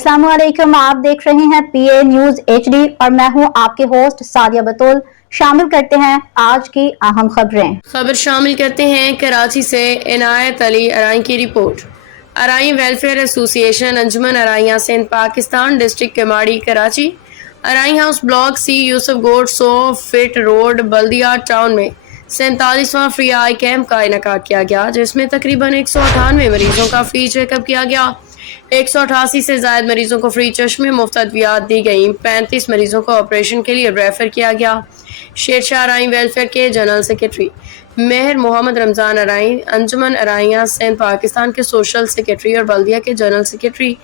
अस्सलाम वालेकुम, आप देख रहे हैं PA न्यूज HD और मैं हूं आपके होस्ट सादिया बतूल। शामिल करते हैं आज की अहम खबर शामिल करते हैं कराची से इनायत अली अराई की रिपोर्ट। अराई वेलफेयर एसोसिएशन अंजुमन अराइयाँ सिंध पाकिस्तान डिस्ट्रिक्ट केमाड़ी कराची अराई हाउस ब्लॉक C यूसुफ गोड 100 फीट रोड बल्दिया टाउन में 47वां फ्री आई कैंप का इनेकाद किया गया, जिसमें तकरीबन 198 मरीजों का फ्री चेकअप किया गया। 188 से ज्यादा मरीजों को फ्री चश्मे मुफ्त अद्वियात दी गई। 35 मरीजों को ऑपरेशन के लिए रेफर किया गया। शेरशाह अराई वेलफेयर के जनरल सेक्रेटरी मेहर मोहम्मद रमजान अराई, अंजुमन अराइयाँ सिंध पाकिस्तान के सोशल सेक्रेटरी और बल्दिया के जनरल सेक्रेटरी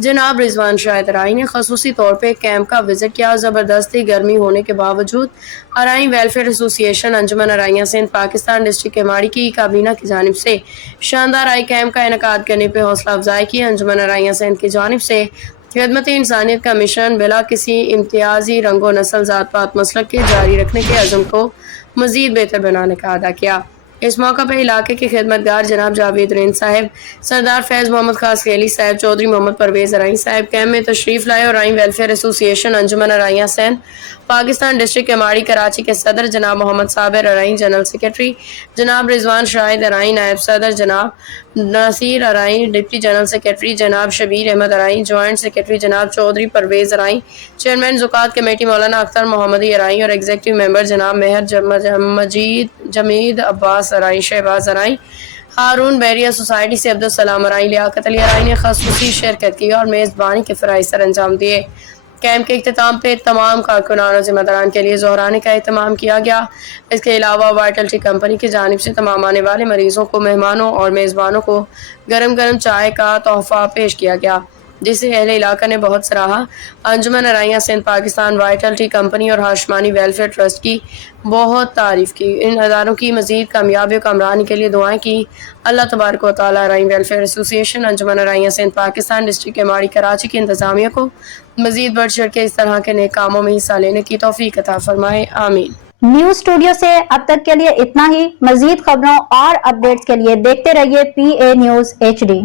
जनाब रिजवान शाहिद अराई ने खसूसी तौर पर कैंप का विजिट किया। ज़बरदस्ती गर्मी होने के बावजूद अराई वेलफेयर एसोसिएशन अंजुमन अराइयाँ सिंध पाकिस्तान डिस्ट्रिक्ट केमाड़ी की काबीना की जानिब से शानदार आई कैंप का इनेकाद करने पर हौसला अफजाई की। अंजुमन अराइयाँ सिंध की जानिब से खिदमत इंसानियत का मिशन बिला किसी इम्तियाजी रंगो नस्ल जात पात मसलक के जारी रखने के अज़म को मज़ीद बेहतर बनाने का अदा किया। इस मौका पर इलाके के खिदमतगार जनाब जावेद रेन साहब, सरदार फैज़ मोहम्मद खास खेली साहब, चौधरी मोहम्मद परवेज़ अराई साहब कैंप में तशरीफ़ लाए और अराई वेलफेयर एसोसिएशन अंजुमन अराइयाँ सिंध पाकिस्तान डिस्ट्रिक्ट केमाड़ी कराची के सदर जनाब मोहम्मद साबिर अराई, जनरल सेक्रेटरी जनाब रिजवान शाहिद अराई, नायब सदर जनाब नसीर अराई, डिप्टी जनरल सेक्रेटरी जनाब शबीर अहमद अराई, जॉइंट सेक्रेटरी जनाब चौधरी परवेज़ अराई, चेयरमैन ज़ुकात कमेटी मौलाना अख्तर मोहम्मदी अराई और एग्जीक्यूटिव मेंबर जनाब मेहर मजीद जमीद अब्बास अराई, शहबाज अराई, हारून बैरिया सोसाइटी से अब्दुल सलाम अराई, लियाकत अली अराई ने खसूसी शिरकत की और मेज़बानी के फ़राइज़ सर अंजाम दिए। कैंप के इख्तिताम पे तमाम कारकुनान और ज़िम्मेदारान के लिए ज़ोहराने का एहतमाम किया गया। इसके अलावा वाइटलिटी कंपनी की जानिब से तमाम आने वाले मरीजों को, मेहमानों और मेज़बानों को गरम गरम चाय का तोहफ़ा पेश किया गया, जिसे अहले इलाका ने बहुत सराहा। अंजुमन अराइयाँ सिंध पाकिस्तान वाइटलिटी कंपनी और हाशमानी वेलफेयर ट्रस्ट की बहुत तारीफ़ की। इन अदारों की मज़ीद कामयाबी और कामरानी के लिए दुआएं की। अल्लाह तबारक व तआला अराई वेलफेयर एसोसिएशन अंजुमन अराइयाँ सिंध पाकिस्तान डिस्ट्रिक्ट केमाड़ी कराची की इंतज़ामिया को मज़ीद बढ़ चढ़ के इस तरह के नेक कामों में हिस्सा लेने की तौफीक अता फरमाए, आमीन। न्यूज स्टूडियो से अब तक के लिए इतना ही। मजीद खबरों और अपडेट्स के लिए देखते रहिए PA न्यूज HD।